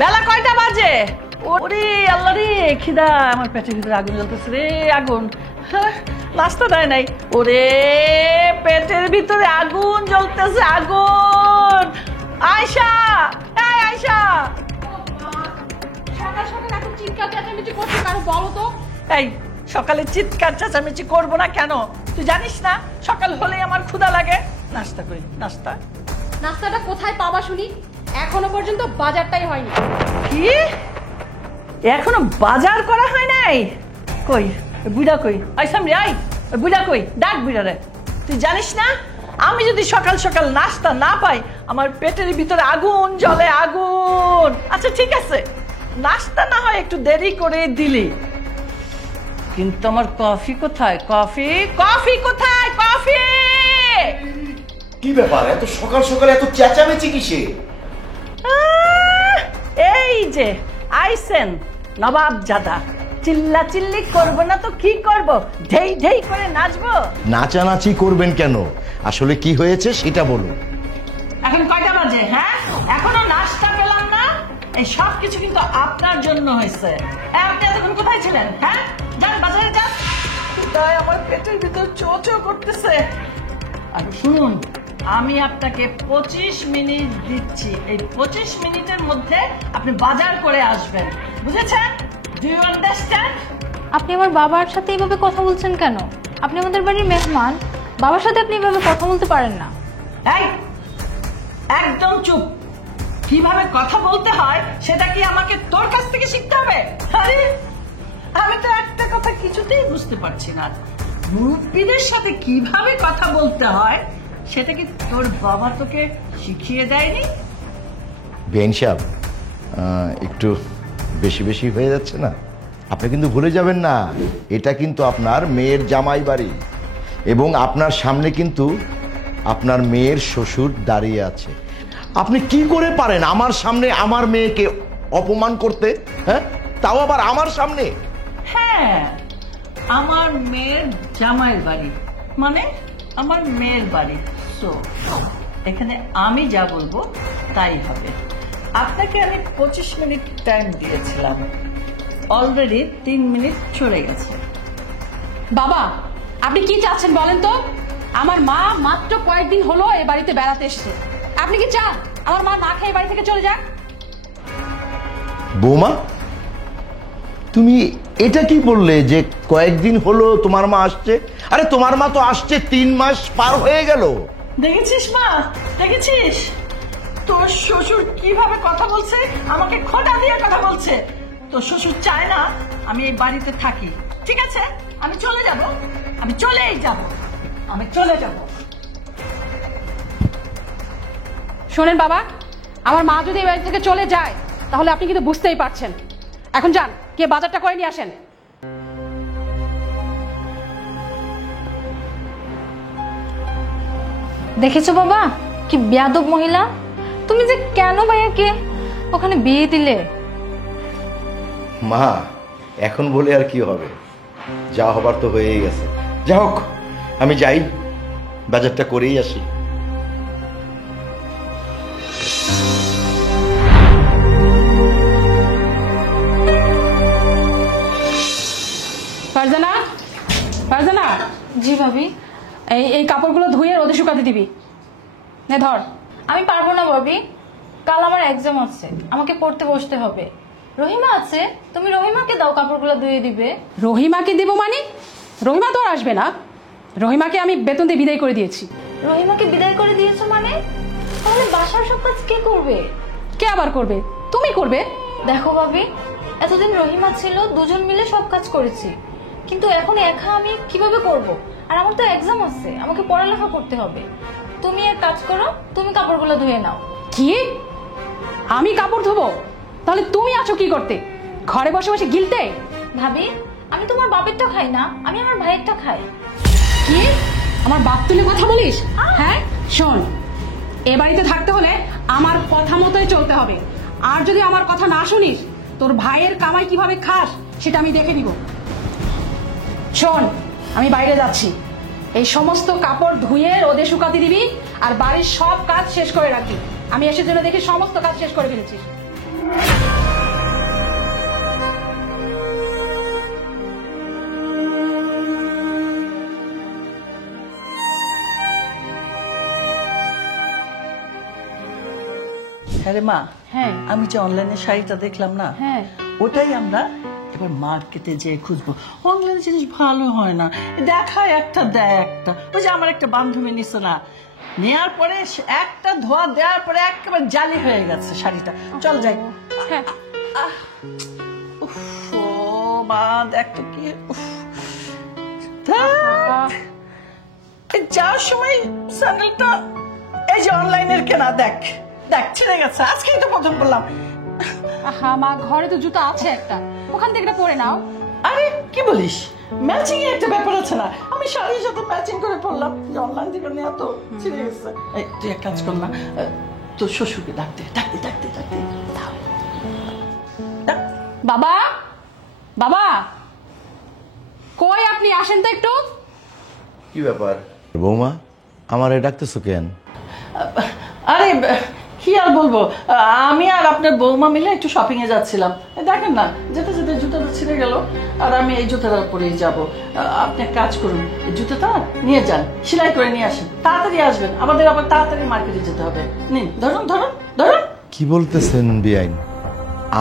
বেলা কয়টা বাজে? ওরে আল্লাহ রে, খিদা আমার পেটের ভিতরে আগুন জ্বলতেছে রে, আগুন। নাস্তা দেয় নাই। ওরে পেটের ভিতরে আগুন জ্বলতেছে, আগুন। আয়শা, এই আয়শা, সকাল সকাল এখন চিৎকার চেঁচামেচি করছে কারো বলো তো? এই সকালে চিৎকার চেঁচামেচি করবো না কেন? তুই জানিস না সকাল হলেই আমার ক্ষুধা লাগে। নাস্তা করি, নাস্তা। নাস্তাটা কোথায় পাবা শুনি? এখনো পর্যন্ত বাজারটাই হয়নি। কি? এখনো বাজার করা হয় নাই? কই বুড়া কই? আই সামনে আই, বুড়া কই? ডাক বুড়া রে। তুই জানিস না আমি যদি সকাল সকাল নাস্তা না পাই আমার পেটের ভিতরে আগুন জ্বলে, আগুন। আচ্ছা ঠিক আছে, নাস্তা না হয় একটু দেরি করে দিলি, কিন্তু আমার কফি কোথায়? কফি, কফি কোথায়? কফি! কি ব্যাপার, এত সকাল সকাল এত চেঁচামেচি কিসে? এই যে আইসেন নবাব জাদা, চিল্লা চিল্লি করবো না তো কি করব? ঢেই ঢেই করে নাচবো? নাচানাচি করবেন কেন? আসলে কি হয়েছে সেটা বলুন। এখন কয়টা বাজে? হ্যাঁ, এখনো নাস্তা পেলাম না। এই সব কিছু কিন্তু আপনার জন্য হয়েছে। আপনি এতক্ষণ কোথায় ছিলেন? হ্যাঁ, যান বাজারে যান। তাই আমার পেটের ভিতর চো চো করতেছে। আর শুনুন, আমি আপনাকে 25 মিনিট দিচ্ছি। এই 25 মিনিটের মধ্যে আপনি বাজার করে আসবেন, বুঝেছেন? Do you understand? আপনি আমার বাবার সাথে এইভাবে কথা বলছেন কেন? আপনি আমাদের বাড়ির মেহমান, বাবার সাথে আপনি এইভাবে কথা বলতে পারেন না। এই একদম চুপ। কিভাবে কথা বলতে হয় সেটা কি আমাকে তোর কাছ থেকে শিখতে হবে? আরে আমি তো একটা কথা কিছুতেই বুঝতে পারছি না, মুরব্বীদের সাথে কিভাবে কথা বলতে হয় সেটা কি তোর বাবা তোকে শিখিয়ে দেয়নি? বেন সাহেব, একটু বেশি বেশি হয়ে যাচ্ছে না? আপনি কিন্তু ভুলে যাবেন না, এটা কিন্তু আপনার মেয়ের জামাই বাড়ি এবং আপনার সামনে কিন্তু আপনার মেয়ের শ্বশুর দাঁড়িয়ে আছে। আপনি কি করে পারেন আমার সামনে আমার মেয়েকে অপমান করতে? হ্যাঁ, তাও আবার আমার সামনে। হ্যাঁ, আমার মেয়ের জামাইয়ের বাড়ি মানে আমার মেয়ের বাড়ি। সো এখানে আমি যা বলবো তাই হবে। আপনাকে আমি 25 মিনিট টাইম দিয়েছিলাম, অলরেডি 3 মিনিট চলে গেছে। বাবা, আপনি কি চাচ্ছেন বলেন তো? আমার মা মাত্র কয়েকদিন হলো এই বাড়িতে বেড়াতে এসেছে। আপনি কি চান আমার মা না খেয়ে বাড়ি থেকে চলে যাক? বৌমা, তুমি এটা কি বললে যে কয়েকদিন হলো তোমার মা আসছে? আরে তোমার মা তো আসছে 3 মাস পার হয়ে গেল। দেখেছিস মা, দেখেছিস তোর শ্বশুর কিভাবে কথা বলছে? আমাকে খোঁটা দিয়ে কথা বলছে। তোর শ্বশুর চায় না আমি এই বাড়িতে থাকি। ঠিক আছে, আমি চলে যাব, আমি চলেই যাব, আমি চলে যাব। শোনেন বাবা, আমার মা যদি এই বাড়ি থেকে চলে যায় তাহলে আপনি কিন্তু বুঝতেই পারছেন। এখন যান, কে বাজারটা করে নিয়ে আসেন। দেখেছো বাবা, কি বেয়াদব মহিলা! তুমি যে কেন ভাইয়াকে ওখানে বিয়ে দিলে? মা, এখন বলে আর কি হবে? যা হবার তো হয়েই গেছে। যা হোক, আমি যাই, বাজারটা করেই আসি। ফারজানা, ফারজানা। জি ভাবি। এই কাপড়গুলো ধুয়ে রোদে শুকাতে দিবি। নে ধর। আমি পারবো না ভাবি, কাল আমার এক্সাম আছে, আমাকে পড়তে বসতে হবে। রহিমা আছে, তুমি রহিমাকে দাও, কাপড়গুলো ধুয়ে দিবে। রহিমাকে দেবো মানে? রহিমা তো আর আসবে না। রহিমাকে আমি বেতন দিয়ে বিদায় করে দিয়েছি। রহিমাকে বিদায় করে দিয়েছো মানে? তাহলে বাসার সব কাজ কে করবে? কে আবার করবে? তুমি করবে। দেখো ভাবি, এতদিন রহিমা ছিল, দুজন মিলে সব কাজ করেছি, কিন্তু এখন একা আমি কিভাবে করব? আর আমার তো এক্সাম আছে, আমাকে পড়ালেখা করতে হবে। তুমি এক কাজ করো, তুমি কাপড়গুলো ধুয়ে নাও। কি? আমি কাপড় ধোবো? তাহলে তুমি আছো কি করতে? ঘরে বসে বসে গিলতে? ভাবি, আমি তোমার বাপেরটা খাই না, আমি আমার ভাইয়েরটা খাই। কি? আমার বাপ তুলে কথা বলিস? হ্যাঁ, শোন, এ বাড়িতে থাকতে হলে আমার কথা মতোই চলতে হবে। আর যদি আমার কথা না শুনিস, তোর ভাইয়ের কামাই কিভাবে খাস সেটা আমি দেখে দিব। শোন, আমি বাইরে যাচ্ছি। এই সমস্ত কাপড় ধুয়ে রোদে শুকাতে দিবি, আর বাড়ির সব কাজ শেষ করে রাখবি। আমি এসে জন্য দেখি সমস্ত কাজ শেষ করে ফেলেছি। হ্যাঁ রে মা, হ্যাঁ। আমি যে অনলাইনে শাড়িটা দেখলাম না, হ্যাঁ। ওটাই আমরা এবার মার্কেটে যেয়ে খুঁজবো। অনলাইনে জিনিস ভালো হয় না, দেখায় একটা দেয় একটা। ওই যে আমার একটা বান্ধবী নিছে না, নেয়ার পরে একটা ধোয়া দেওয়ার পরে একেবারে জালি হয়ে গেছে শাড়িটা। চল যাই। হ্যাঁ। উফ, ও মা দেখ তো কি, উফ, ধ্যাৎ। এই যাওয়ার সময় স্যান্ডেলটা এই যে অনলাইনের কেনা, দেখ দেখ ছিঁড়ে গেছে। আজকেই তো প্রথম বললাম। আহা মা, ঘরে তো জুতো আছে একটা, ওখান থেকে এটা পরে নাও। আরে কি বলিস, ম্যাচিং এর একটা ব্যাপার আছে না? আমি শাড়ির সাথে ম্যাচিং করে পরলাম, অনলাইন থেকে নেওয়া তো ছিঁড়ে গেছে। এই তুই এক কাজ কর না, তোর শ্বশুরকে ডাকতে ডাকতে ডাকতে ডাকতে ডাক। বাবা, বাবা, কই আপনি? আসেন তো একটু। কি ব্যাপার বৌমা, আমারে ডাকতেছো কেন? আরে কি আর বলবো, আমি আর আপনার বৌমা মিলে একটু শপিং এ যাচ্ছিলাম। দেখেন না, যেতে যেতে জুতাটা ছিঁড়ে গেল, আর আমি এই জুতাটা পরেই যাব। আপনি এক কাজ করুন, এই জুতাটা নিয়ে যান, সেলাই করে নিয়ে আসেন, তাড়াতাড়ি আসবেন। আমাদের আবার তাড়াতাড়ি মার্কেটে যেতে হবে। নিন, ধরুন ধরুন ধরুন। কি বলতেছেন বিআইন?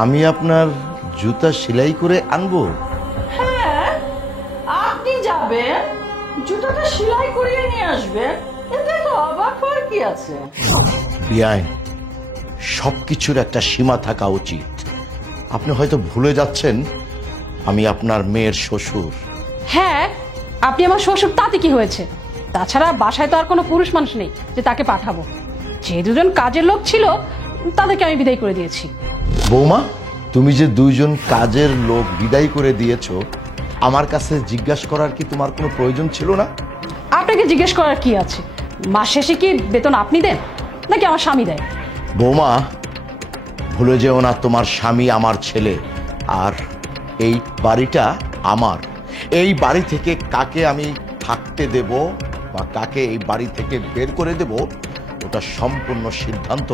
আমি আপনার জুতা সেলাই করে আনবো? হ্যাঁ, আপনি যাবেন, জুতাটা সেলাই করিয়ে নিয়ে আসবেন, এতে তো অবাক হওয়ার কি আছে? বিআইন, সবকিছুর একটা সীমা থাকা উচিত। আপনি হয়তো ভুলে যাচ্ছেন আমি আপনার মেয়ের শ্বশুর। হ্যাঁ, আপনি আমার শ্বশুর, তাতে কি হয়েছে? তাছাড়া বাসায় তো আর কোনো পুরুষ মানুষ নেই যে তাকে পাঠাবো। যে দুজন কাজের লোক ছিল তাদেরকে আমি বিদায় করে দিয়েছি। বৌমা, তুমি যে দুইজন কাজের লোক বিদায় করে দিয়েছো, আমার কাছে জিজ্ঞাসা করার কি তোমার কোনো প্রয়োজন ছিল না? আপনাকে জিজ্ঞেস করার কি আছে? মাস শেষে কি বেতন আপনি দেন নাকি আমার স্বামী দেয়? বৌমা, ভুলে যেও না তোমার স্বামী আমার ছেলে, আর এই বাড়িটা আমার। এই বাড়ি থেকে কাকে আমি থাকতে দেব বা কাকে এই বাড়ি থেকে বের করে দেব, ওটা সম্পূর্ণ সিদ্ধান্ত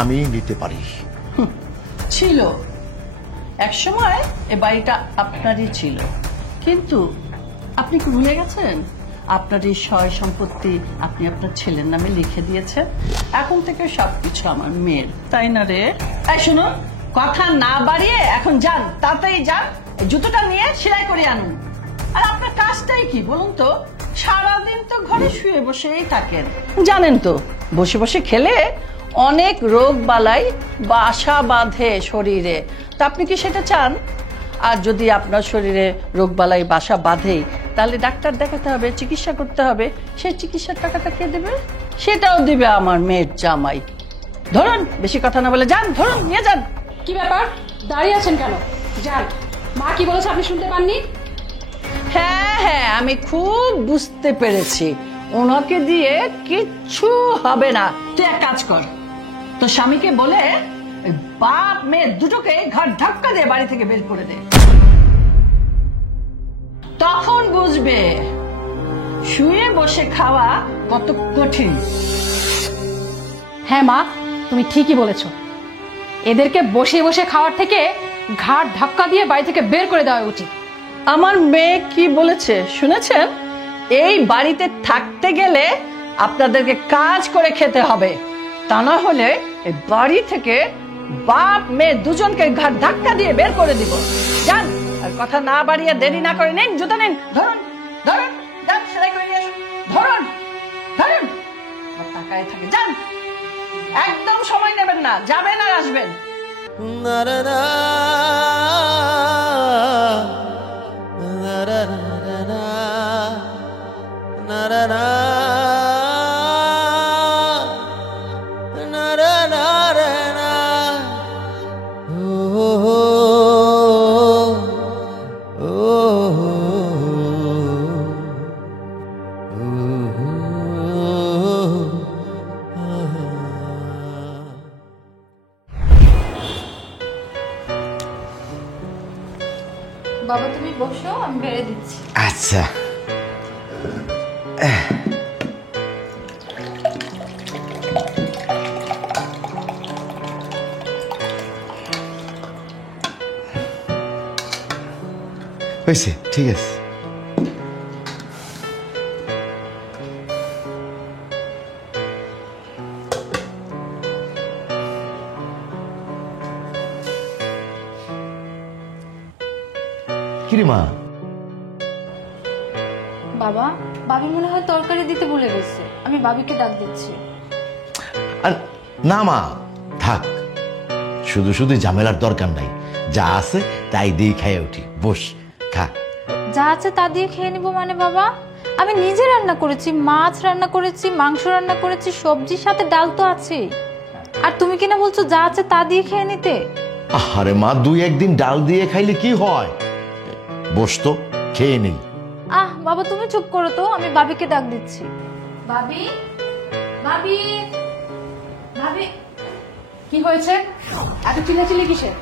আমি নিতে পারি। ছিল এক সময় এ বাড়িটা আপনারই ছিল, কিন্তু আপনি কি ভুলে গেছেন? আপনার এই সয় সম্পত্তি আপনি আপনার ছেলের নামে লিখে দিয়েছেন। এখন থেকে সবকিছু আমার মেয়ের, তাই না রে? এই শুনুন, কথা না বাড়িয়ে এখন যান, তাড়াতাড়ি যান, এই জুতোটা নিয়ে সেলাই করে আনুন। আর আপনার কাজটাই কি বলুন তো? সারাদিন তো ঘরে শুয়ে বসেই থাকেন, জানেন তো, বসে বসে খেলে অনেক রোগ বালাই বাসা বাঁধে শরীরে। তা আপনি কি সেটা চান? আর যদি আপনার শরীরে রোগ বালাই বাসা বাঁধেই, তাহলে ডাক্তার দেখাতে হবে, চিকিৎসা করতে হবে। সেই চিকিৎসার টাকাটা কে দেবে? সেটাও দিবে আমার মেয়ের জামাই। ধরুন, বেশি কথা না বলে যান, ধরুন নিয়ে যান। কি ব্যাপার, দাঁড়িয়ে আছেন কেন? যান। মা কি বলেছে আপনি শুনতে পাননি? হ্যাঁ হ্যাঁ, আমি খুব বুঝতে পেরেছি, ওনাকে দিয়ে কিচ্ছু হবে না। তুই এক কাজ কর, তোর স্বামীকে বলে বাপ মেয়ে দুটোকে ঘর ধাক্কা দিয়ে বাড়ি থেকে বের করে দে। তখন বুঝবে শুয়ে বসে খাওয়া কত কঠিন। হ্যাঁ মা, তুমি ঠিকই বলেছো। এদেরকে বসে বসে খাওয়ার থেকে ঘাট ধাক্কা দিয়ে বাড়ি থেকে বের করে দেওয়া উচিত। আমার মেয়ে কি বলেছে শুনেছেন? এই বাড়িতে থাকতে গেলে আপনাদেরকে কাজ করে খেতে হবে, তা না হলে এই বাড়ি থেকে বাপ মেয়ে দুজনকে ঘাট ধাক্কা দিয়ে বের করে দিব। যান, আর কথা না বাড়িয়ে দেরি না করে নিন, জুতো নিন, ধরুন ধরুন, যান সেলাই করে নিয়ে আসুন, ধরুন ধরুন। আমার তাকায় থাকে, যান, একদম সময় নেবেন না, যাবেন আর আসবেন। বাবা তুমি বসো, আমি বেড়ে দিচ্ছি। আচ্ছা। হয়েছে, ঠিক আছে। কিরে মা? বাবা, বাবি মনে হয় তরকারি দিতে ভুলে গেছে, আমি বাবিকে ডাক দিচ্ছি। আর না মা, থাক, শুধু শুধু ঝামেলার দরকার নাই। যা আছে তাই দিয়ে খাইয়ে উঠি। বস, খা। যা আছে তা দিয়ে খেয়ে নিবো মানে বাবা? আমি নিজে রান্না করেছি, মাছ রান্না করেছি, মাংস রান্না করেছি, সবজির সাথে ডাল তো আছে। আর তুমি কিনা বলছো যা আছে তা দিয়ে খেয়ে নিতে? আরে মা, 2-1 দিন ডাল দিয়ে খাইলে কি হয়? বস তো, খেয়ে নেই। বাবা তুমি চুপ করো তো, আমি বাবিকে ডাক দিচ্ছি। বাবি, বাবি, বাবি। কি হয়েছে? এত চিল্লাচিল্লি কিসের?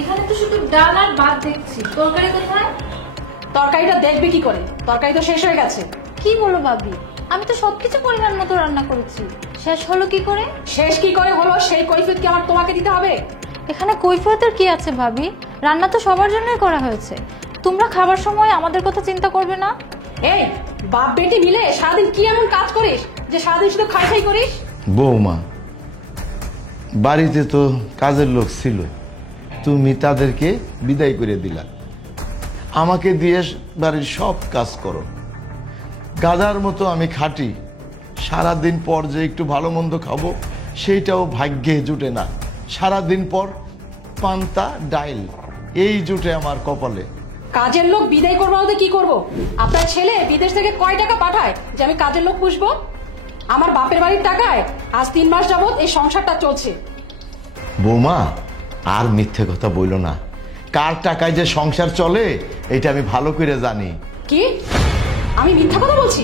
এখানে তো শুধু ডাল আর ভাত দেখছি, তরকারি কোথায়? তরকারিটা দেখবে কি করে? তরকারি তো শেষ হয়ে গেছে। কি বলো বাবি, আমি তো সবকিছু পরিমাণ মতো রান্না করেছি, শেষ হলো কি করে? শেষ কি করে হলো সেই কৈফিয়ত কি আমার তোমাকে দিতে হবে? এখানে কৈফিয়তের কি আছে ভাবি? রান্না তো সবার জন্যই করা হয়েছে। তোমরা খাবার সময় আমাদের কথা চিন্তা করবে না? এই বাপ বেটি মিলে সারাদিন কি এমন কাজ করিস যে সারাদিন শুধু খাই খাই করিস? বৌমা, বাড়িতে তো কাজের লোক ছিল, তুমি তাদেরকে বিদায় করে দিলা। আমাকে দিয়ে বাড়ির সব কাজ করো। গাধার মতো আমি খাটি, সারাদিন পর যে একটু ভালো মন্দ খাবো সেইটাও ভাগ্যে জুটে না। সারাদিন পর পান্তা ডাইল এই জুটে আমার কপালে। কাজের লোক বিদায় করবো বলতে কি করব? আপনার ছেলে বিদেশ থেকে কয় টাকা পাঠায় যে আমি কাজের লোক পুষবো? আমার বাপের বাড়ির টাকায় আজ 3 মাস যাবত এই সংসারটা চলছে। বৌমা, আর মিথ্যে কথা বইল না। কার টাকায় যে সংসার চলে এটা আমি ভালো করে জানি। কি আমি মিথ্যা কথা বলছি?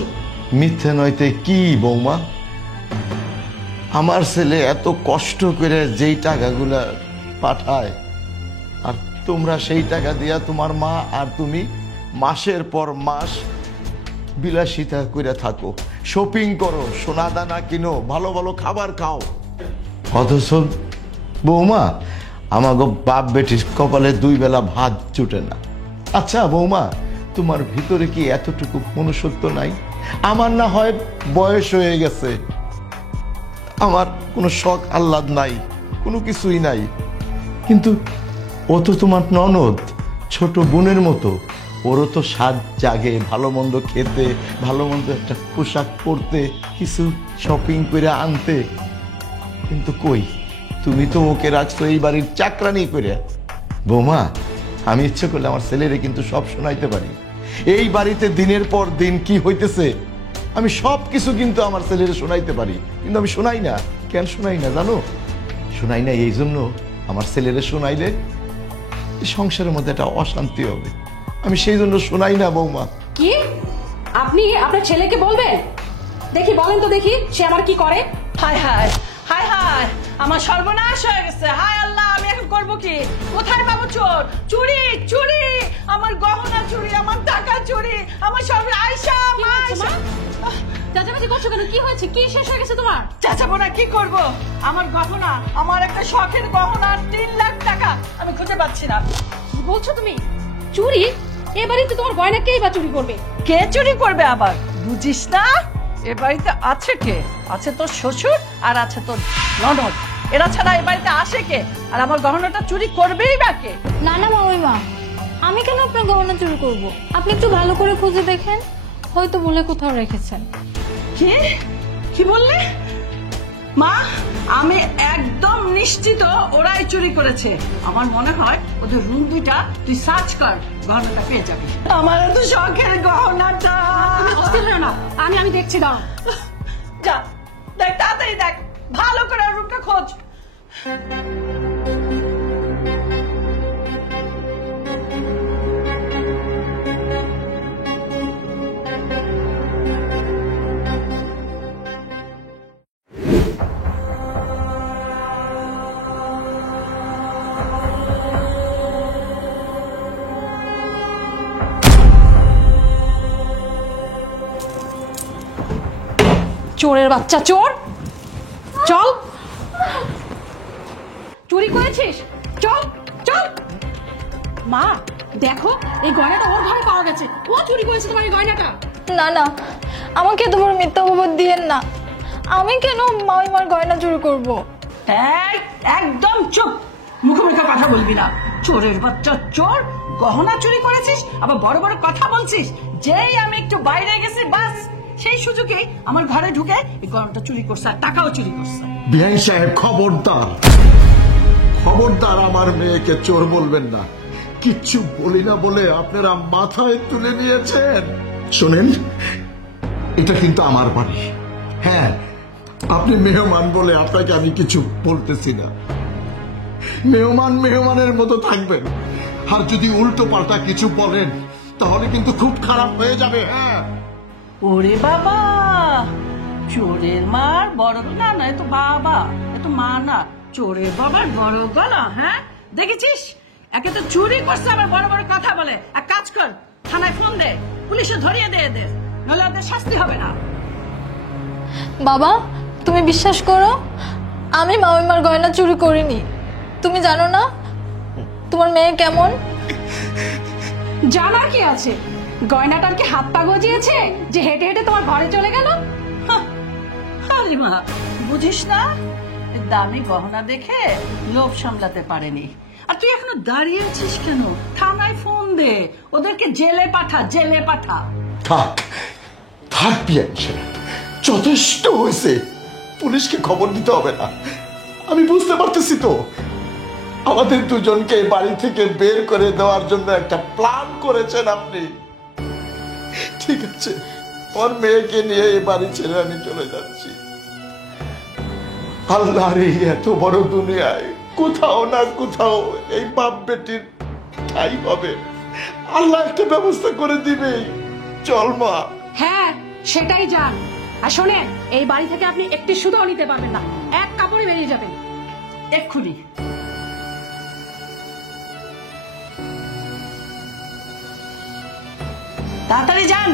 মিথ্যে নয়তে কি বৌমা? আমার ছেলে এত কষ্ট করে যেই টাকাগুলা পাঠায়, আর তোমরা সেই টাকা দিয়া তোমার মা আর তুমি মাসের পর মাস বিলাসিতা করে থাকো, শপিং করো, সোনা দানা কিনো, ভালো ভালো খাবার খাও। অথচ বৌমা, আমাগো বাপ বেটির কপালে 2 বেলা ভাত জুটে না। আচ্ছা বৌমা, তোমার ভিতরে কি এতটুকু মনুষ্যত্ব নাই? আমার না হয় বয়স হয়ে গেছে, আমার কোনো শখ আহ্লাদ নাই, কোনো কিছুই নাই, কিন্তু ও তো তোমার ননদ, ছোট বোনের মতো। ওরও তো স্বাদ জাগে ভালো মন্দ খেতে, ভালো মন্দ একটা পোশাক পরতে, কিছু শপিং করে আনতে। কিন্তু কই, তুমি তো ওকে রাখছো এই বাড়ির চাকরানি করে। বৌমা, আমি ইচ্ছে করলে আমার ছেলেরে কিন্তু সব শোনাইতে পারি। এই বাড়িতে দিনের পর দিন কি হইতেছে আমি সব কিছু কিন্তু আমার ছেলেরে শোনাইতে পারি, কিন্তু আমি শোনাই না। কেন শোনাই না জানো? শোনাই না এই জন্য, আমার ছেলেরে শোনাইলে সংসারের মধ্যে একটা অশান্তি হবে, আমি সেই জন্য শোনাই না বৌমা। কি আপনি আপনার ছেলেকে বলবেন? দেখি বলেন তো দেখি সে আমার কি করে। হায় হায় হায় হায়, আমার সর্বনাশ হয়ে গেছে। হায় আল্লাহ, আমি এখন করবো কি? কোথায় পাবো চোর? চুরি চুরি, আমার গহনা চুরি, আমার টাকা চুরি, আমার সব। আয়শা, মা আয়শা। চাচামাচি করছো কেন? কি হয়েছে? কি শেষ হয়ে গেছে তোমার? চাচাবো না, কি করব? আমার গহনা, আমার একটা শখের গহনা 3 লাখ টাকা আমি খুঁজে পাচ্ছি না। কি বলছো তুমি? চুরি? এ বাড়িতে তোমার গয়না কেই বা চুরি করবে? কে চুরি করবে আবার? বুঝিস না এ বাড়িতে আছে কে? আছে তোর শ্বশুর আর আছে তোর ননদ। এরা ছাড়া এ বাড়িতে আসে কে? আর আমার গহনাটা চুরি করবেই বা কে? না না মামিমা, আমি কেন আপনার গহনা চুরি করব? আপনি একটু ভালো করে খুঁজে দেখেন, হয়তো ভুলে কোথাও রেখেছেন। কি কি বললে মা? আমি একদম নিশ্চিত ওরাই চুরি করেছে। আমার মনে হয় ওদের রুম 2টা তুই সার্চ কর, গহনাটা পেয়ে যাবি। আমার তো শখের গহনাটা। অস্থির হও না, আমি দেখছি। দাও যা দেখ, তাড়াতাড়ি দেখ, ভালো করে রুমটা খোঁজ। চোরের বাচ্চা চোর, চল। চুরি করেছিস, চল চল। মা দেখো, এই গয়নাটা ওর ঘরে পাওয়া গেছে, ও চুরি করেছে তোমার এই গয়নাটা। না না, আমাকে এত বড় মিথ্যা অপবাদ দিয়েন না। আমি কেন মামিমার গয়না চুরি করব? এই, একদম চুপ, মুখে মুখে কথা বলবি না। চোরের বাচ্চা চোর, গহনা চুরি করেছিস, আবার বড় বড় কথা বলছিস। যেই আমি একটু বাইরে গেছি বাস সেই সুযোগে আমার ঘরে ঢুকে এই গহনাটা চুরি করছে আর টাকাও চুরি করছে। বিআইন সাহেব খবরদার, খবরদার, আমার মেয়েকে চোর বলবেন না। কিচ্ছু বলি না বলে আপনারা মাথায় তুলে নিয়েছেন। শোনেন, এটা কিন্তু আমার বাড়ি। হ্যাঁ, আপনি মেহমান বলে আপনাকে আমি কিছু বলতেছি না। মেহমান মেহমানের মতো থাকবেন, আর যদি উল্টো পাল্টা কিছু বলেন তাহলে কিন্তু খুব খারাপ হয়ে যাবে। হ্যাঁ, ওরে বাবা, চোরের মার বড় না, না এ তো বাবা, এ তো মা না, চোরের বাবার বড় গলা। হ্যাঁ দেখেছিস, একে তো চুরি করছে আবার বড় বড় কথা বলে। এক কাজ কর, থানায় ফোন দে, পুলিশে ধরিয়ে দে এদের, নাহলে ওদের শাস্তি হবে না। বাবা, তুমি বিশ্বাস করো, আমি মামিমার গয়না চুরি করিনি। তুমি জানো না তোমার মেয়ে কেমন? জানার কি আছে, গয়নাটার কি হাত পা গজিয়েছে যে হেঁটে হেঁটে তোমার ঘরে চলে গেল? আরে মা, বুঝিস না, এই দামি গহনা দেখে লোভ সামলাতে পারেনি। আর তুই এখনো দাঁড়িয়ে আছিস কেন? থানায় ফোন দে, ওদেরকে জেলে পাঠা, জেলে পাঠা। থাক থাক বিআইন সাহেব, যথেষ্ট হয়েছে। পুলিশকে খবর দিতে হবে না। আমি বুঝতে পারতেছি তো, আমাদের দুজনকে এই বাড়ি থেকে বের করে দেওয়ার জন্য একটা প্ল্যান করেছেন আপনি। ঠিক আছে, আমার মেয়েকে নিয়ে এই বাড়ি ছেড়ে আমি চলে যাচ্ছি। আল্লাহর এই এত বড় দুনিয়ায় কোথাও না কোথাও এই বাপ বেটির ঠাই হবে। আল্লাহ একটা ব্যবস্থা করে দিবেই। চল মা। হ্যাঁ, সেটাই জান। আর শোনেন, এই বাড়ি থেকে আপনি একটি সুতাও নিতে পারবেন না, এক কাপড়ে বেরিয়ে যাবেন এক্ষুনি। তাড়াতাড়ি যান।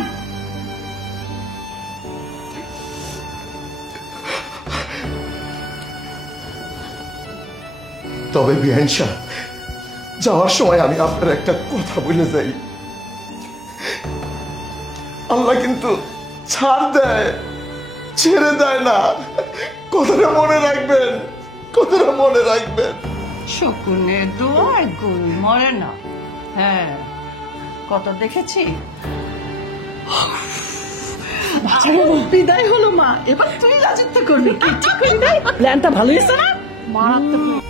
তবে বিআইন সাহেব, যাওয়ার সময় আমি আপনার একটা কথা বলে যাই। আল্লাহ কিন্তু ছাড় দেয়, ছেড়ে দেয় না। কথাটা মনে রাখবেন, কথাটা মনে রাখবেন। শকুনের দোয়ায় গুল মরে না। হ্যাঁ, কত দেখেছি। বিদায় হলো মা, এবার তুই রাজত্ব করবি। কি ঠিক করি নাই? প্ল্যানটা ভালো হয়েছে না? মারাত্মক।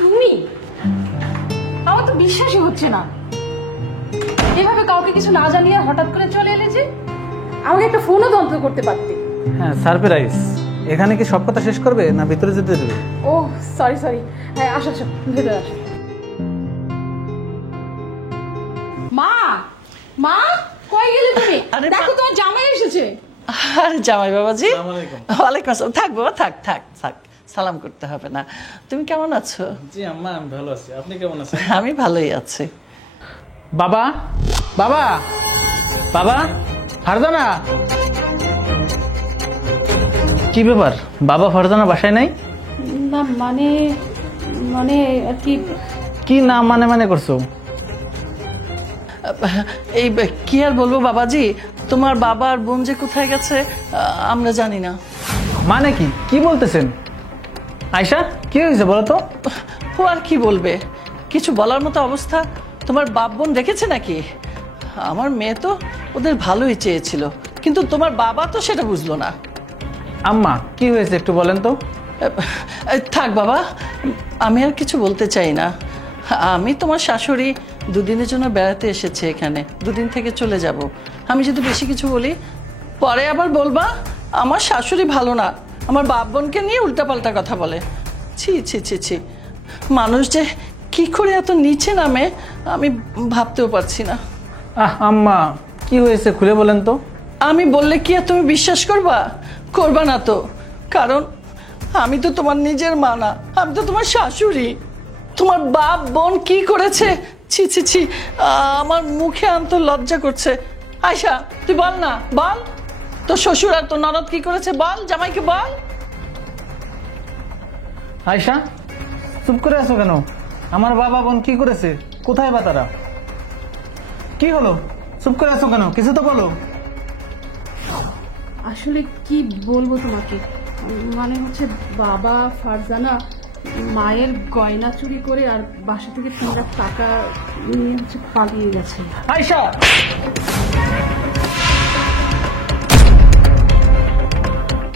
তুমি? আমার তো বিশ্বাসই হচ্ছে না, এভাবে কাউকে কিছু না জানিয়ে হঠাৎ করে চলে এলে যে। আমাকে একটা ফোনও তো অন্তত করতে পারতে। হ্যাঁ, সারপ্রাইজ। এখানে কি সব কথা শেষ করবে না ভিতরে যেতে দেবে? ও সরি সরি, হ্যাঁ আসো আসো, ভেতরে আসো। মা, মা কই গেলে তুমি? আরে দেখো তোমার জামাই এসেছে। আরে জামাই বাবাজি, আসসালামু আলাইকুম। ওয়ালাইকুম আসসালাম। থাকবো, থাক থাক থাক, সালাম করতে হবে না। তুমি কেমন আছো? জি আম্মা, আমি ভালো আছি। আপনি কেমন আছেন? আমি ভালোই আছি। বাবা, বাবা, বাবা, ফারজানা, কি ব্যাপার? বাবা ফারজানা বাসায় নাই? না মানে মানে আর কি, কি না মানে মানে করছো? এই কি আর বলবো বাবাজি, তোমার বাবা আর বোন যে কোথায় গেছে আমরা জানি না। মানে কি কি বলতেছেন? আয়শা, কি হয়েছে বলো তো? ও আর কি বলবে, কিছু বলার মতো অবস্থা তোমার বাপ বোন রেখেছে নাকি? আমার মেয়ে তো ওদের ভালোই চেয়েছিল, কিন্তু তোমার বাবা তো সেটা বুঝলো না। আম্মা, কি হয়েছে একটু বলেন তো। থাক বাবা, আমি আর কিছু বলতে চাই না। আমি তোমার শাশুড়ি দুদিনের জন্য বেড়াতে এসেছে এখানে, দুদিন থেকে চলে যাব। আমি যদি বেশি কিছু বলি পরে আবার বলবা আমার শাশুড়ি ভালো না, আমার বাপ বোনকে নিয়ে উল্টাপাল্টা কথা বলে। ছি ছি ছি ছি, মানুষ যে কি করে এত নিচে নামে আমি ভাবতেও পারছি না। আম্মা, কি হয়েছে খুলে বলেন তো। আমি বললে কি আর তুমি বিশ্বাস করবা? করবা না তো, কারণ আমি তো তোমার নিজের মা না, আমি তো তোমার শাশুড়ি। তোমার বাপ বোন কি করেছে, ছি ছি ছি, আমার মুখে আনতে লজ্জা করছে। আয়শা, তুই বল না, বল তোর শ্বশুর আর তোর ননদ কি করেছে, বল জামাইকে বল। আয়শা, চুপ করে আছো কেন? আমার বাবা বোন কি করেছে? কোথায় বা তারা? কি হলো? চুপ করে আছো কেন? কিছু তো বলো। আসলে কি বলবো তোমাকে, মানে হচ্ছে বাবা ফারজানা মায়ের গয়না চুরি করে আর বাসা থেকে 3 লাখ টাকা নিয়ে হচ্ছে পালিয়ে গেছে। আয়শা,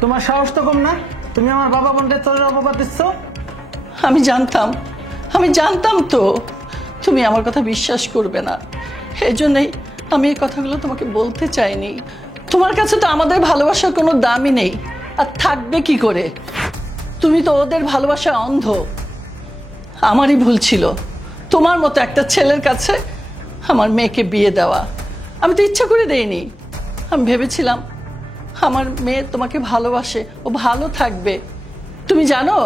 তোমার সাহস তো কম না? তুমি আমার বাবা বোনকে চোরের অপবাদ দিচ্ছ। আমি জানতাম তো তুমি আমার কথা বিশ্বাস করবে না, এই জন্যই আমি এই কথাগুলো তোমাকে বলতে চাইনি। তোমার কাছে তো আমাদের ভালোবাসার কোনো দামই নেই, আর থাকবে কি করে? তুমি তো ওদের ভালোবাসা অন্ধ। আমারই ভুল ছিল তোমার মতো একটা ছেলের কাছে আমার মেয়েকে বিয়ে দেওয়া। আমি তো ইচ্ছা করে দেইনি, আমি ভেবেছিলাম আমার মেয়ে তোমাকে ভালোবাসে, ও ভালো থাকবে। তুমি জানো,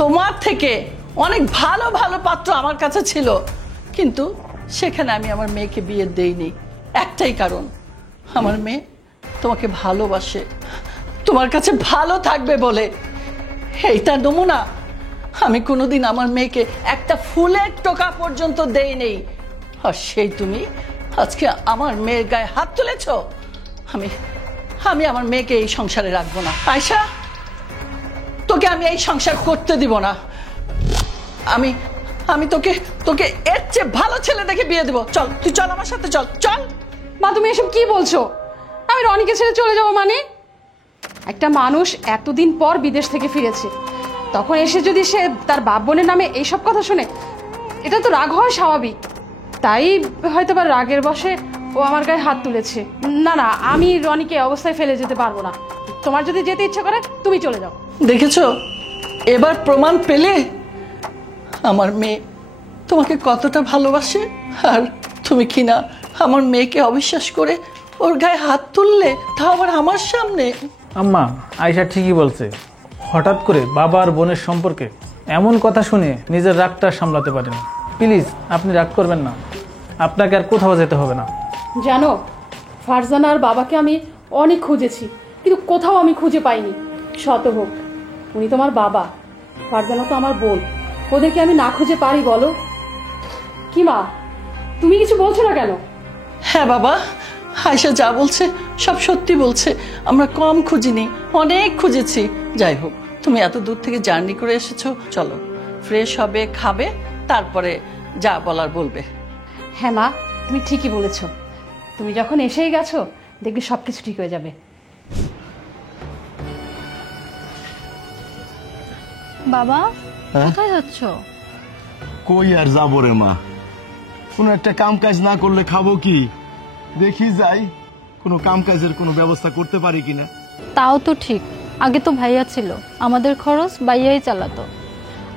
তোমার থেকে অনেক ভালো ভালো পাত্র আমার কাছে ছিল, কিন্তু সেখানে আমি আমার মেয়েকে বিয়ে দেইনি। একটাই কারণ, আমার মেয়ে তোমাকে ভালোবাসে, তোমার কাছে ভালো থাকবে বলে। এইটা নমুনা আমি কোনোদিন আমার মেয়েকে একটা ফুলের টোকা পর্যন্ত দেইনি, আর সেই তুমি আজকে আমার মেয়ের গায়ে হাত তুলেছ। আমি আমার মেয়েকে এই সংসারে রাখবো না। আয়শা, তোকে আমি এই সংসার করতে দিব না। আমি তোকে তোকে এর চেয়ে ভালো ছেলে দেখে বিয়ে দেবো। চল, তুই চল আমার সাথে, চল চল। মা, তুমি এসব কি বলছো? আমি রনিকে ছেড়ে চলে যাবো মানে? একটা মানুষ এতদিন পর বিদেশ থেকে ফিরেছে, তখন এসে যদি সে তার বাপ বোনের নামে এইসব কথা শুনে, এটা তো রাগ হওয়া স্বাভাবিক। তাই হয়তো বা রাগের বশে ও আমার গায়ে হাত তুলেছে। না না, আমি রনিকে অবস্থায় ফেলে যেতে পারবো না। তোমার যদি যেতে ইচ্ছা করে তুমি চলে যাও। দেখেছো, এবার প্রমাণ পেলে আমার মেয়ে তোমাকে কতটা ভালোবাসে, আর তুমি কিনা আমার মেয়েকে অবিশ্বাস করে ওর গায়ে হাত তুললে, তাও আবার আমার সামনে। আম্মা, আয়শা ঠিকই বলছে। হঠাৎ করে বাবা আর বোনের সম্পর্কে এমন কথা শুনে নিজের রাগটা সামলাতে পারেন। প্লিজ আপনি রাগ করবেন না, আপনাকে আর কোথাও যেতে হবে না। জানো, ফারজানার বাবাকে আমি অনেক খুঁজেছি, কিন্তু কোথাও আমি খুঁজে পাইনি। শত হোক, উনি তোমার বাবা, ফারজানা তো আমার বোন, ওদেরকে আমি না খুঁজে পারি বলো? কি মা, তুমি কিছু বলছো না কেন? হ্যাঁ বাবা, আয়শা যা বলছে সব সত্যি বলছে। আমরা কম খুঁজিনি, অনেক খুঁজেছি। যাই হোক, তুমি এত দূর থেকে জার্নি করে এসেছো, চলো ফ্রেশ হবে, খাবে, তারপরে যা বলার বলবে। হ্যাঁ মা, তুমি ঠিকই বলেছো। তুমি যখন এসেই গেছো, দেখবি সবকিছু ঠিক হয়ে যাবে। বাবা, কোথায় যাচ্ছ? কই আর যাবো রে মা, কোনো একটা কাম কাজ না করলে খাবো কি? দেখি যাই কোনো কাম কাজের কোনো ব্যবস্থা করতে পারি কিনা। তাও তো ঠিক, আগে তো ভাইয়া ছিল, আমাদের খরচ ভাইয়াই চালাতো,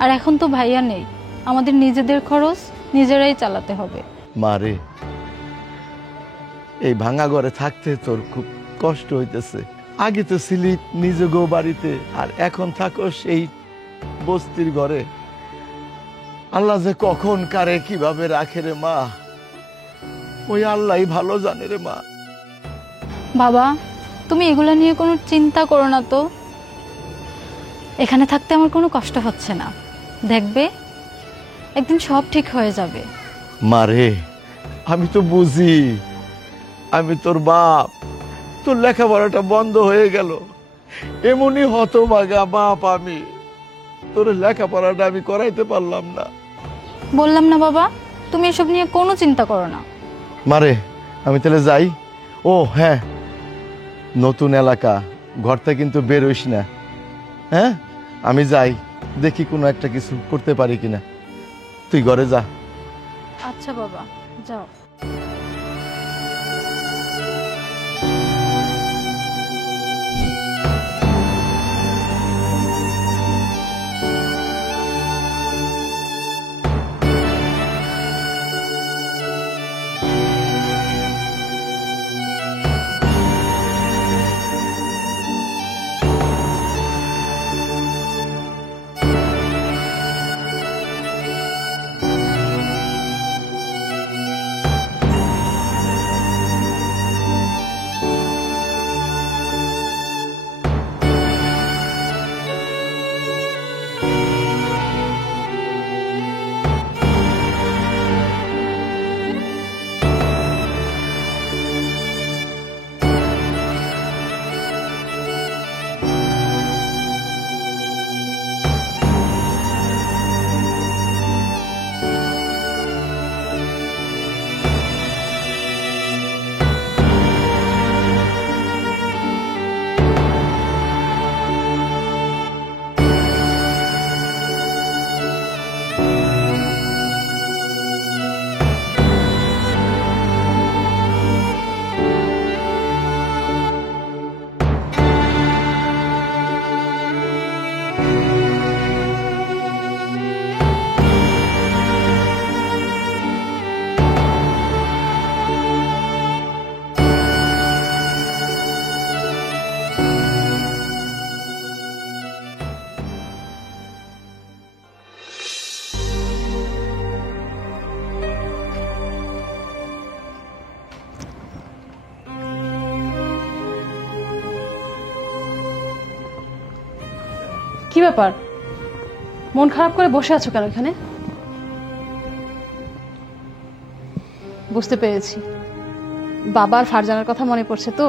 আর এখন তো ভাইয়া নেই, আমাদের নিজেদের খরচ নিজেরাই চালাতে হবে। মারে, এই ভাঙা ঘরে থাকতে তোর খুব কষ্ট হইতেছে। আগে তো ছিলি নিজ গো বাড়িতে, আর এখন থাকো সেই বস্তির ঘরে। আল্লাহ যে কখন কারে কিভাবে রাখে রে মা, ওই আল্লাহই ভালো জানে রে মা। বাবা, তুমি এগুলো নিয়ে কোনো চিন্তা করো না তো। এখানে থাকতে আমার কোনো কষ্ট হচ্ছে না, দেখবে একদিন সব ঠিক হয়ে যাবে। মারে, আমি তো বুঝি, আমি তোর বাপ, তোর লেখাপড়াটা বন্ধ হয়ে গেল, এমনই হতভাগা বাপ আমি, তোর লেখাপড়াটা আমি করাইতে পারলাম না। বললাম না বাবা, তুমি এসব নিয়ে কোনো চিন্তা করো না। মারে, আমি তাহলে যাই। ও হ্যাঁ, নতুন এলাকা, ঘরটা কিন্তু বেরোইস না, হ্যাঁ? আমি যাই, দেখি কোনো একটা কিছু করতে পারি কিনা। তুই ঘরে যা। আচ্ছা বাবা, যাও। কি ব্যাপার, মন খারাপ করে বসে আছো কেন এখানে? বুঝতে পেরেছি, বাবার ফারজানার কথা মনে পড়ছে তো।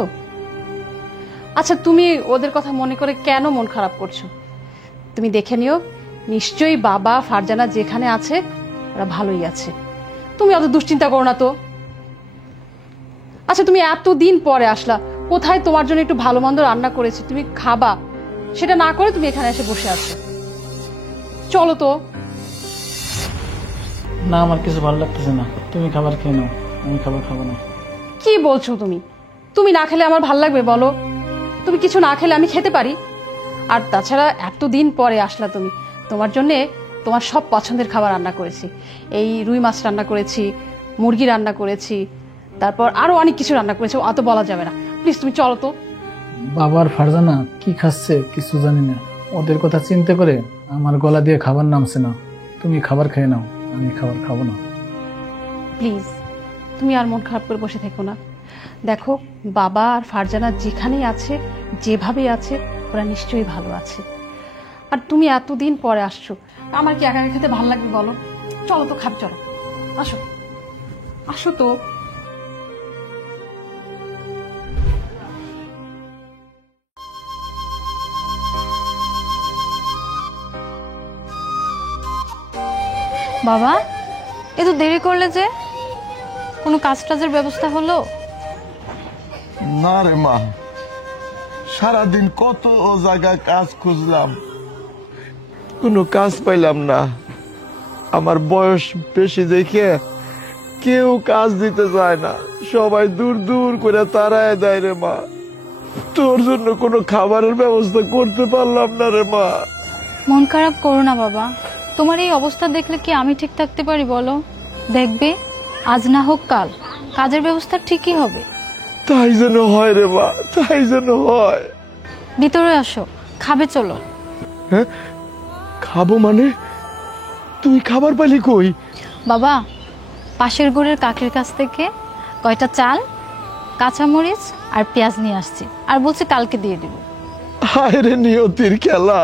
আচ্ছা, তুমি ওদের কথা মনে করে কেন মন খারাপ করছো? তুমি দেখে নিও, নিশ্চয়ই বাবা ফারজানা যেখানে আছে ওরা ভালোই আছে। তুমি অত দুশ্চিন্তা করো না তো। আচ্ছা, তুমি এতদিন পরে আসলা, কোথায় তোমার জন্য একটু ভালো মন্দ রান্না করেছি, তুমি খাবা, সেটা না করে তুমি এখানে এসে বসে আছো। চলো তো। না, আমার কিছু ভালো লাগতেছে না, তুমি খাবার খেয়ে নাও, আমি খাবার খাবো না। কি বলছো তুমি? তুমি না খেলে আমার ভাল লাগবে বলো? তুমি কিছু না খেলে আমি খেতে পারি? আর তাছাড়া এতদিন পরে আসলা তুমি, তোমার জন্যে তোমার সব পছন্দের খাবার রান্না করেছি। এই রুই মাছ রান্না করেছি, মুরগি রান্না করেছি, তারপর আরো অনেক কিছু রান্না করেছি, অত বলা যাবে না। প্লিজ তুমি চলো তো। বাবার ফারজানা কি খাচ্ছে কিছু জানি না, ওদের কথা চিন্তা করে আমার গলা দিয়ে খাবার নামছে না। তুমি খাবার খেয়ে নাও, আমি খাবার খাবো না। প্লিজ তুমি আর মন খারাপ করে বসে থেকো না। দেখো, বাবা আর ফারজানা যেখানেই আছে, যেভাবে আছে, ওরা নিশ্চয়ই ভালো আছে। আর তুমি এতদিন পরে আসছো, আমার কি একা একা খেতে ভালো লাগবে বলো? চলো তো, খাবে, চলো, আসো, আসো তো। বাবা, এত দেরি করলে যে, কোনো কাজ টাজের ব্যবস্থা হলো? না রে মা, সারাদিন কত ও জায়গায় কাজ খুঁজলাম, কোনো কাজ পাইলাম না। আমার বয়স বেশি দেখে কেউ কাজ দিতে চায় না, সবাই দূর দূর করে তাড়ায় দেয় রে মা। তোর জন্য কোনো খাবারের ব্যবস্থা করতে পারলাম না রে মা। মন খারাপ করো না বাবা, তোমার এই অবস্থা দেখলে কি আমি ঠিক থাকতে পারি বলো? দেখবে আজ না হোক কাল কাজের ব্যবস্থা ঠিকই হবে। তাই যেন হয় রে মা, তাই যেন হয়। ভিতরে আসো, খাবে চলো। হ্যাঁ, খাবো মানে? তুই খাবার পালি কই? বাবা, পাশের ঘরের কাকের কাছ থেকে কয়টা চাল, কাঁচামরিচ আর পেঁয়াজ নিয়ে আসছি, আর বলছি কালকে দিয়ে দিব। হায় রে নিয়তির খেলা,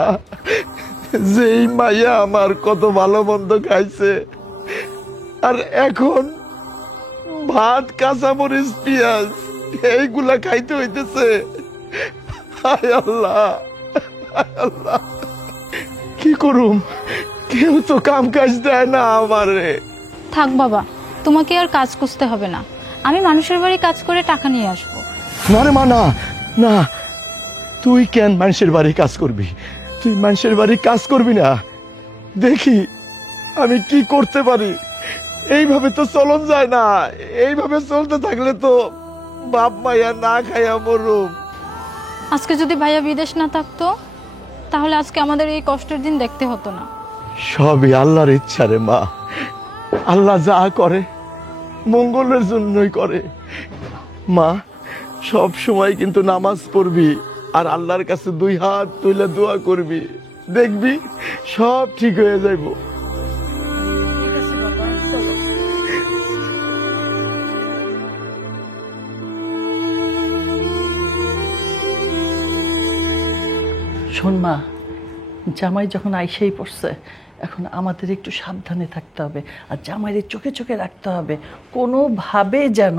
যেই মাইয়া আমার কত ভালো মন্দ খাইছে, আর এখন ভাত, কাঁচামরিচ, পেঁয়াজ এইগুলা খাইতে হইতেছে। হায় আল্লাহ, হায় আল্লাহ, কি করুম? কেউ তো কাম কাজ দেয় না আমারে। থাক বাবা, তোমাকে আর কাজ খুঁজতে হবে না, আমি মানুষের বাড়ি কাজ করে টাকা নিয়ে আসবো। না রে মা, না না, তুই কেন মানুষের বাড়ি কাজ করবি? তুই মানুষের বাড়ি কাজ করবি না। দেখি আমি কি করতে পারি। এইভাবে তো চলন যায় না, এইভাবে চলতে থাকলে তো বাপ মাইয়া না খাইয়া মরুম। আজকে যদি ভাইয়া বিদেশ না থাকতো, তাহলে আজকে আমাদের এই কষ্টের দিন দেখতে হতো না। সবই আল্লাহর ইচ্ছা রে মা। আল্লাহ যা করে মঙ্গলের জন্যই করে। মা, সব সময় কিন্তু নামাজ পড়বি আর আল্লাহর কাছে 2 হাত তুলে দোয়া করবি, দেখবি সব ঠিক হয়ে যাইব। শোন মা, জামাই যখন আইসেই পড়ছে, এখন আমাদের একটু সাবধানে থাকতে হবে, আর জামাইয়ের চোখে চোখে রাখতে হবে, কোনোভাবে যেন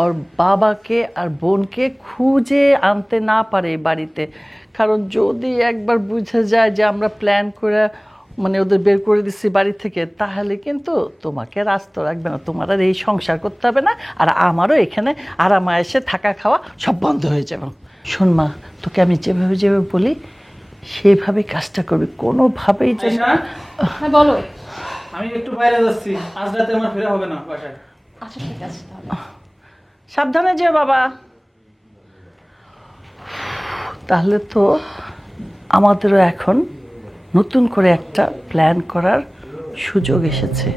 ওর বাবাকে আর বোনকে খুঁজে আনতে না পারে বাড়িতে। কারণ যদি একবার বুঝে যায় যে আমরা প্ল্যান করে মানে ওদের বের করে দিচ্ছি বাড়ি থেকে, তাহলে কিন্তু তোমাকে রাস্তা রাখবে না, তোমার আর এই সংসার করতে হবে না, আর আমারও এখানে আরামে এসে থাকা খাওয়া সব বন্ধ হয়ে যাবে। শোন মা, তোকে আমি যেভাবে যেভাবে বলি সেভাবে কাজটা করবি, কোনোভাবেই যেন। হ্যাঁ বলো। আমি একটু বাইরে যাচ্ছি, আজ রাতে আমার ফেরা হবে না বাসায়। আচ্ছা ঠিক আছে তাহলে। সাবধানে যেও বাবা। তাহলে তো আমাদেরও এখন নতুন করে একটা প্ল্যান করার সুযোগ এসেছে।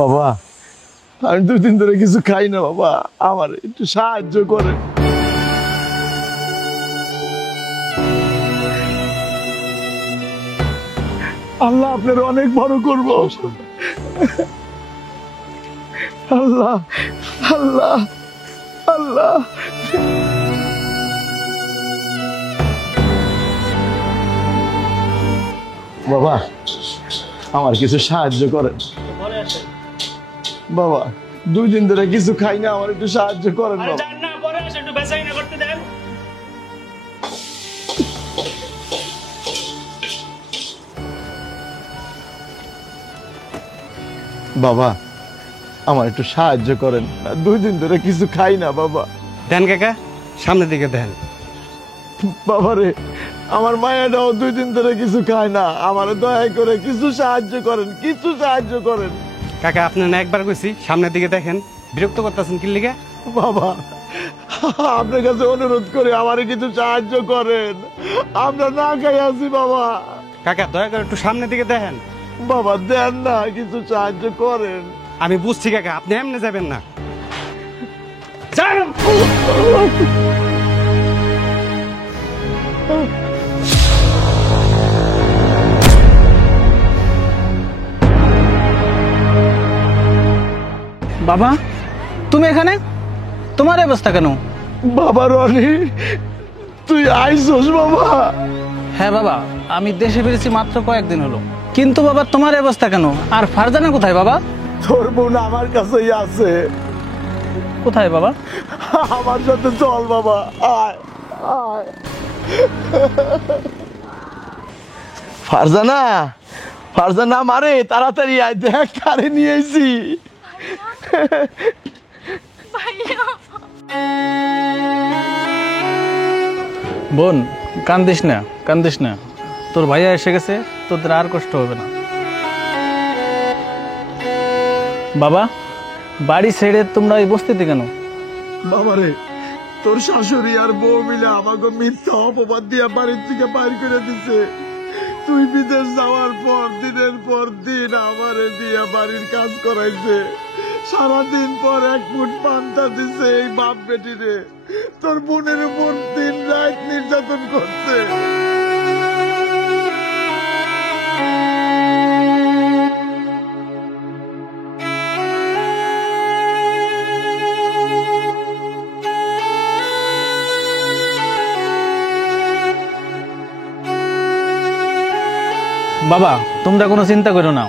বাবা, আমি 2 দিন ধরে কিছু খাই না বাবা, আমার একটু সাহায্য করে। আল্লাহ আপনার অনেক বড় করবো। আল্লাহ, আল্লাহ, আল্লাহ। বাবা, আমার কিছু সাহায্য করেন বাবা। 2 দিন ধরে কিছু খাই না, আমার একটু সাহায্য করেন বাবা। বাবা, আমার একটু সাহায্য করেন, 2 দিন ধরে কিছু খাই না বাবা। দেন কাকা, সামনের দিকে দেন। বাবারে, আমার মায়েরাও 2 দিন ধরে কিছু খায় না, আমার দয়া করে কিছু সাহায্য করেন, কিছু সাহায্য করেন। কাকা, আপনি না একবার কইছি সামনের দিকে দেখেন, বিরক্ত করতেছেন কি লিগে? বাবা, আপনার কাছে অনুরোধ করে আমারে কিছু সাহায্য করেন, আমরা না খাই আছি বাবা। কাকা, দয়া করে একটু সামনের দিকে দেখেন। বাবা দেন না, কিছু সাহায্য করেন। আমি বুঝছি কাকা, আপনি এমনি যাবেন না। বাবা, তুমি এখানে? তোমার অবস্থা কেন? বাবা রনি, তুই আইসোস বাবা? হ্যাঁ বাবা, আমি দেশে ফিরেছি মাত্র কয়েকদিন হলো। কিন্তু বাবা, তোমার অবস্থা কেন? আর ফারজানা কোথায় বাবা? তোর বোন আমার কাছেই আছে। কোথায় বাবা? আমার সাথে চল বাবা, আয় আয়। ফারজানা, ফারজানা মারে, তাড়াতাড়ি আয়, দেখ কারে নিয়ে এসেছি। বোন, কান্দিস না, কান্দিস না, তোর ভাইয়া এসে গেছে, তোদের আর কষ্ট হবে না। বাবা, বাড়ি ছেড়ে তোমরা এই বস্তিতে কেন? বাবারে, তোর শাশুড়ি আর বউ মিলে আমাকে মিথ্যা অপবাদ দিয়া বাড়ির থেকে বাইর করে দিছে। তুই বিদেশ যাওয়ার পর দিনের পর দিন আমারে দিয়া বাড়ির কাজ করাইছে, সারাদিন পর এক ফুট পান্তা দিছে এই বাপ বেটি রে। তোর বোনের উপর দিন রাত নির্যাতন করছে। বাবা, তোমরা কোনো চিন্তা করো না।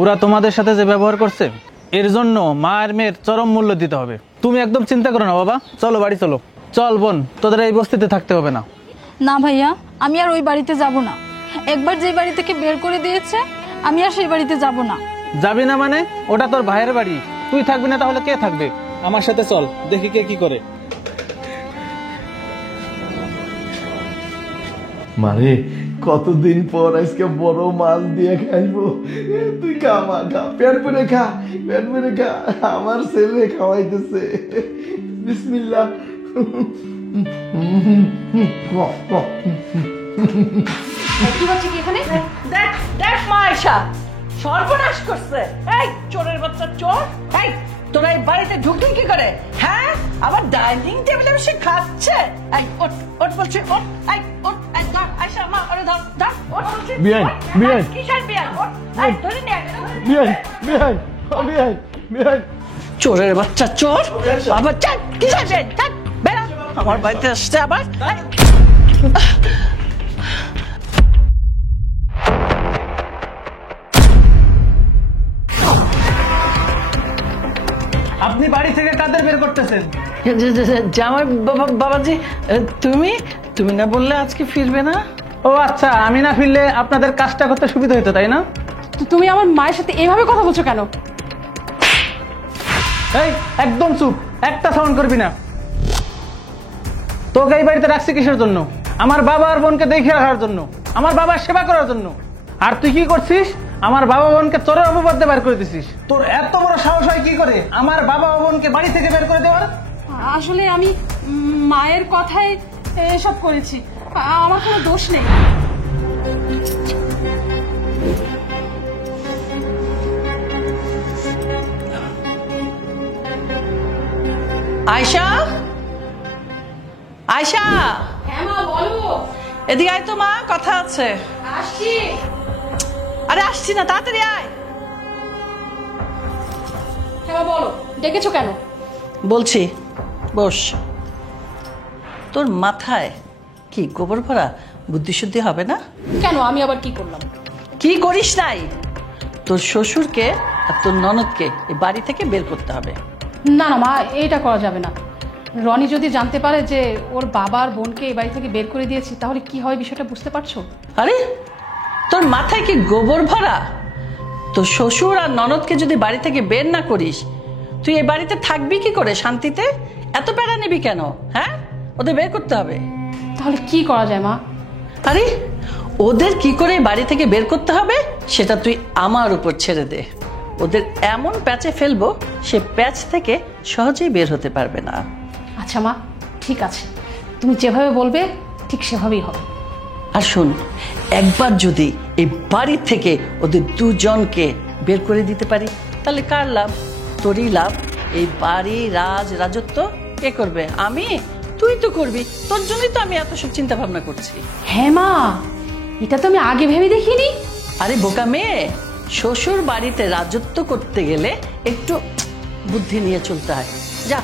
ওরা তোমাদের সাথে যে ব্যবহার করছে এর জন্য মা আর মেয়ের চরম মূল্য দিতে হবে। তুমি একদম চিন্তা করো না বাবা, চলো বাড়ি চলো। চল বোন, তোদের এই বস্তিতে থাকতে হবে না। না ভাইয়া, আমি আর ওই বাড়িতে যাব না। একবার যে বাড়ি থেকে বের করে দিয়েছে আমি আর সেই বাড়িতে যাব না। যাবি না মানে? ওটা তোর ভাইয়ের বাড়ি, তুই থাকবি না তাহলে কে থাকবে? আমার সাথে চল, দেখি কে কি করে। মানে কতদিন পর আজকে বড় মাছ দিয়ে খাইবো। তুই খা মা, খা, পেট ভরে খা, পেট ভরে খা। আমার ছেলে খাওয়াইতেছে। বিসমিল্লাহ। কি হচ্ছে কি এখানে? দেখ দেখ মা আয়শা সর্বনাশ করছে। এই চোরের বাচ্চা চোর! এই তোরা এই বাড়িতে ঢুকলি কি করে? হ্যাঁ, আবার ডাইনিং টেবিলে বসে খাচ্ছে। এই ওঠ ওঠ বলছি, ওঠ। এই ওঠ, এই ধর আয়শা, মা ওরে ধর ধর, ওঠ বলছি। বিয়াই, ওঠ। বিয়াই। কিসের বিয়াই? ওঠ, এই ধরে নিয়ে আয়। বিয়াই, বিয়াই, বিয়াই, বিয়াই। চোরের বাচ্চা চোর! আবার চাল কিসের বিয়াই? চাল বেরা, আমার বাড়িতে আসছে আবার। এই, আপনি বাড়ি থেকে কাদের বের করতেছেন? জামাই বাবাজি, তুমি তুমি না বললে আজকে ফিরবে না? ও আচ্ছা, আমি না ফিরলে আপনাদের কাজটা করতে সুবিধা হতো, তাই না? তুমি আমার মায়ের সাথে এইভাবে কথা বলছো কেন? এই একদম চুপ, একটা সাউন্ড করবি না। তোকে এই বাড়িতে রাখছি কিসের জন্য? আমার বাবা আর বোনকে দেখে রাখার জন্য, আমার বাবার সেবা করার জন্য। আর তুই কি করছিস? আমার বাবা বোনকে চোরের অপবাদ দিয়ে বের করে দিছিস। তোর এত বড় সাহস হয় কি করে আমার বাবা বোনকে বাড়ি থেকে বের করে দেওয়ার? আসলে আমি মায়ের কথায় এসব করেছি, আমার কোনো দোষ নেই। আয়শা, আয়শা, হ্যাঁ মা বলো। এদিকে আয় তো মা, কথা আছে। আসছি। আরে আসছি না, তাড়াতাড়ি আয়। হ্যাঁ মা বলো, ডেকেছো কেন? বলছি বস। তোর মাথায় কি গোবর ভরা বুদ্ধি শুদ্ধি হবে না? কেন, আমি আবার কি করলাম? কি করিস নাই? তোর শ্বশুরকে আর তোর ননদকে এই বাড়ি থেকে বের করতে হবে। না না মা, এটা করা যাবে না। রনি যদি জানতে পারে যে ওর বাবা আর বোনকে এই বাড়ি থেকে বের করে দিয়েছি, তাহলে কি হয় বিষয়টা বুঝতে পারছো? আরে তোর মাথায় কি গোবর ভরা? তোর শ্বশুর আর ননদকে যদি বাড়ি থেকে বের না করিস, তুই এই বাড়িতে থাকবি কি করে শান্তিতে? এত প্যারা নিবি কেন? হ্যাঁ, ওদের বের করতে হবে। তাহলে কি করা যায় মা? আরে ওদের কি করে বাড়ি থেকে বের করতে হবে সেটা তুই আমার উপর ছেড়ে দে। ওদের এমন প্যাচে ফেলবো, সে প্যাচ থেকে সহজেই বের হতে পারবে না। আচ্ছা মা, ঠিক আছে, তুমি যেভাবে বলবে ঠিক সেভাবেই হবে। আর শোন, একবার যদি এই বাড়ি থেকে ওদের দুজনকে বের করে দিতে পারি, তাহলে কার লাভ? তোরই লাভ। এই বাড়ি রাজত্ব কে করবে? আমি? তুই তো করবি। তোর জন্যই তো আমি এত সব চিন্তা ভাবনা করছি। হ্যাঁ মা, এটা তো আমি আগে ভেবে দেখিনি। আরে বোকা মেয়ে, শ্বশুর বাড়িতে রাজত্ব করতে গেলে একটু বুদ্ধি নিয়ে চলতে হয়। যা,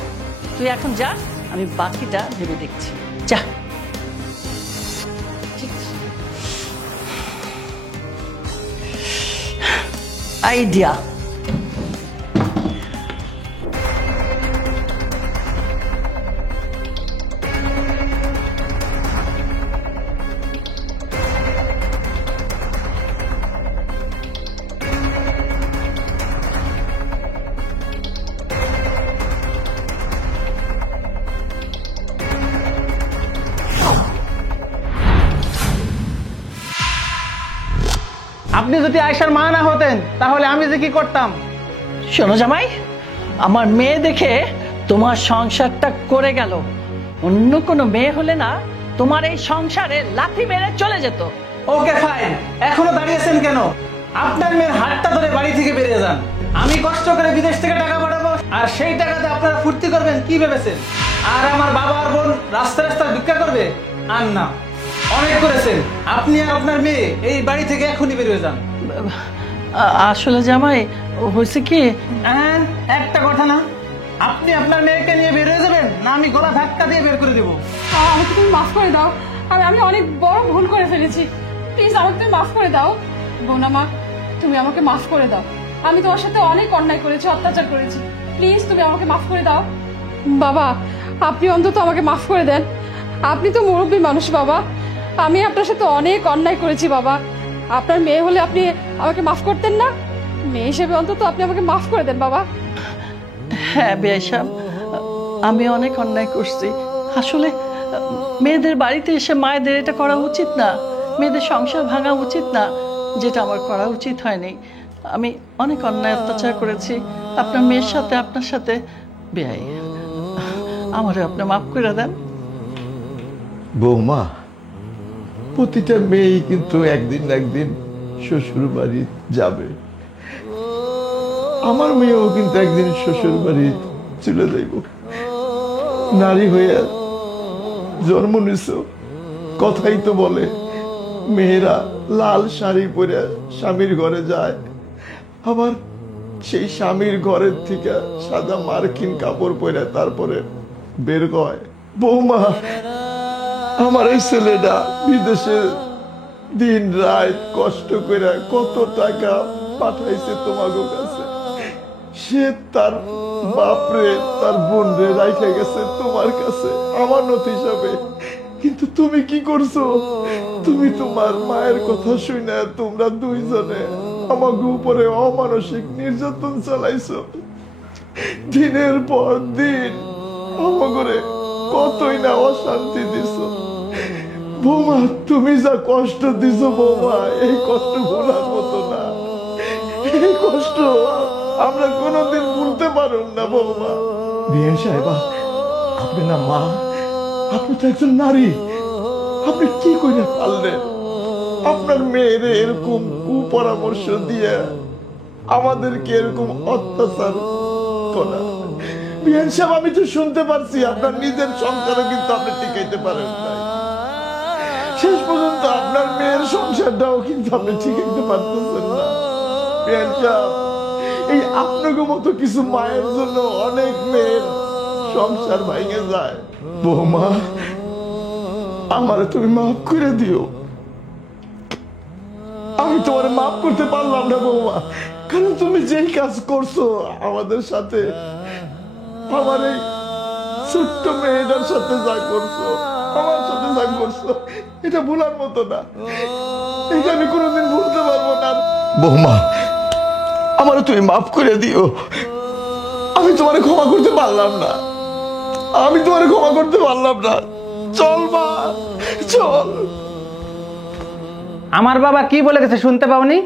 তুই এখন যা, আমি বাকিটা ভেবে দেখছি। যা। আইডিয়া। আপনি যদি আয়শার মা না হতেন তাহলে আমি যে কি করতাম? শোনো জামাই, আমার মেয়ে দেখে তোমার সংসারটা করে গেল। অন্য কোনো মেয়ে হলে না তোমার এই সংসারে লাথি মেরে চলে যেত। ওকে ফাইন, এখনো দাঁড়িয়েছেন কেন? আপনার মেয়ের হাতটা ধরে বাড়ি থেকে বেরিয়ে যান। আমি কষ্ট করে বিদেশ থেকে টাকা পাঠাবো, আর সেই টাকাতে আপনারা ফুর্তি করবেন কি ভেবেছেন? আর আমার বাবা আর বোন রাস্তা রাস্তায় ভিক্ষা করবে? আর না, অনেক করেছেন। আপনি আর আপনার মেয়ে এই বাড়ি থেকে এখনই বেরিয়ে যান। আসলে জামাই হয়েছে কি, একটা কথা না, আপনি আপনার মেয়েকে নিয়ে বের হয়ে যাবেন, না আমি গলা ধাক্কা দিয়ে বের করে দেবো। আমাকে তুমি মাফ করে দাও, আমি অনেক বড় ভুল করে ফেলেছি। প্লিজ আমাকে তুমি মাফ করে দাও। বোনামা, তুমি আমাকে মাফ করে দাও। আমি তোমার সাথে অনেক অন্যায় করেছি, অত্যাচার করেছি। প্লিজ তুমি আমাকে মাফ করে দাও। বাবা, আপনি অন্তত আমাকে মাফ করে দেন। আপনি তো মুরব্বী মানুষ বাবা। আমি আপনার সাথে অনেক অন্যায় করেছি বাবা। আপনার মেয়ে হলে আপনি আমাকে মাফ করতেন না? মেয়ে হিসেবে অন্তত আপনি আমাকে মাফ করে দেন বাবা। হ্যাঁ বেয়াই সাহেব, আমি অনেক অন্যায় করছি। আসলে মেয়েদের বাড়িতে এসে মায়েদের এটা করা উচিত না, মেয়েদের সংসার ভাঙা উচিত না, যেটা আমার করা উচিত হয়নি। আমি অনেক অন্যায় অত্যাচার করেছি আপনার মেয়ের সাথে, আপনার সাথে। বেয়াই, আমারে আপনি মাফ করে দেন। বৌমা, প্রতিটা মেয়েই কিন্তু একদিন না একদিন শ্বশুর বাড়ি যাবে। আমার মেয়েও কিন্তু একদিন শ্বশুর বাড়ি চলে যাইব। নারী হয়ে জন্ম নিছ, কথাই তো বলে মেয়েরা লাল শাড়ি পরে স্বামীর ঘরে যায়, আবার সেই স্বামীর ঘরের থেকে সাদা মার্কিন কাপড় পরে তারপরে বের হয়। বৌমা, আমার এই ছেলেটা বিদেশে দিন রাত কষ্ট করে কত টাকা পাঠাইছে তোমাদের কাছে। সে তার বাপরে তার বোন রে রাইখে গেছে তোমার কাছে আমানত হিসাবে। কিন্তু তুমি কি করছো? তুমি তোমার মায়ের কথা শুনে তোমরা দুইজনে আমাকে উপরে অমানসিক নির্যাতন চালাইছো। দিনের পর দিন আমাকে কতই না অশান্তি দিছো। বৌমা, তুমি যা কষ্ট দিছো বৌমা, এই কষ্ট ভোলার মতো না। এই কষ্ট আমরা কোনোদিন ভুলতে পারব না বৌমা। বিয়ে সাহেবা, আপনি না মা, আপনি তো একজন নারী, আপনি কি করে পারলেন আপনার মেয়েরে এরকম কুপরামর্শ দিয়ে আমাদেরকে এরকম অত্যাচার করা? বিহান সাহেব, আমি তো শুনতে পারছি আপনার নিজের সংসারও কিন্তু আপনি টিকাইতে পারেন নাই। শেষ পর্যন্ত আপনার মেয়ের সংসারটাও কিন্তু আপনি টিকাইতে পারতেছেন না। বিহান সাহেব, এই আপনাকে মতো কিছু মায়ের জন্য অনেক মেয়ের সংসার ভেঙে যায়। বৌমা, আমারে তুমি মাফ করে দিও। আমি তোমার মাফ করতে পারলাম না বৌমা, কারণ তুমি যেই কাজ করছো আমাদের সাথে, আমার এই ছোট্ট মেয়েটার সাথে যা করছো, আমার সাথে যা করছো, এটা ভুলার মতো না। এটা আমি কোনোদিন ভুলতে পারবো না। বৌমা, আমারে তুমি মাফ করে দিও। আমি তোমারে ক্ষমা করতে পারলাম না, আমি তোমারে ক্ষমা করতে পারলাম না। চল মা, চল। আমার বাবা কি বলে গেছে শুনতে পাওনি?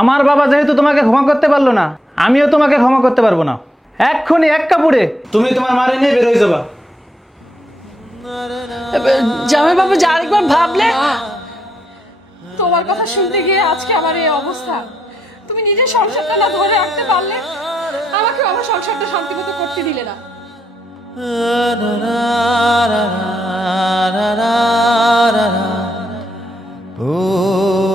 আমার বাবা যেহেতু তোমাকে ক্ষমা করতে পারলো না, আমিও তোমাকে ক্ষমা করতে পারবো না। এক্ষুনি এক কাপড়ে তুমি তোমার মারে নিয়ে বের হয়ে যাবা। জামাই বাবু যা আরেকবার ভাবলে। তোমার কথা শুনতে গিয়ে আজকে আমার এই অবস্থা। তুমি নিজের সংসারটা না ধরে রাখতে পারলে, আমাকে আমার সংসারটা শান্তিমতো করতে দিলে না। Oh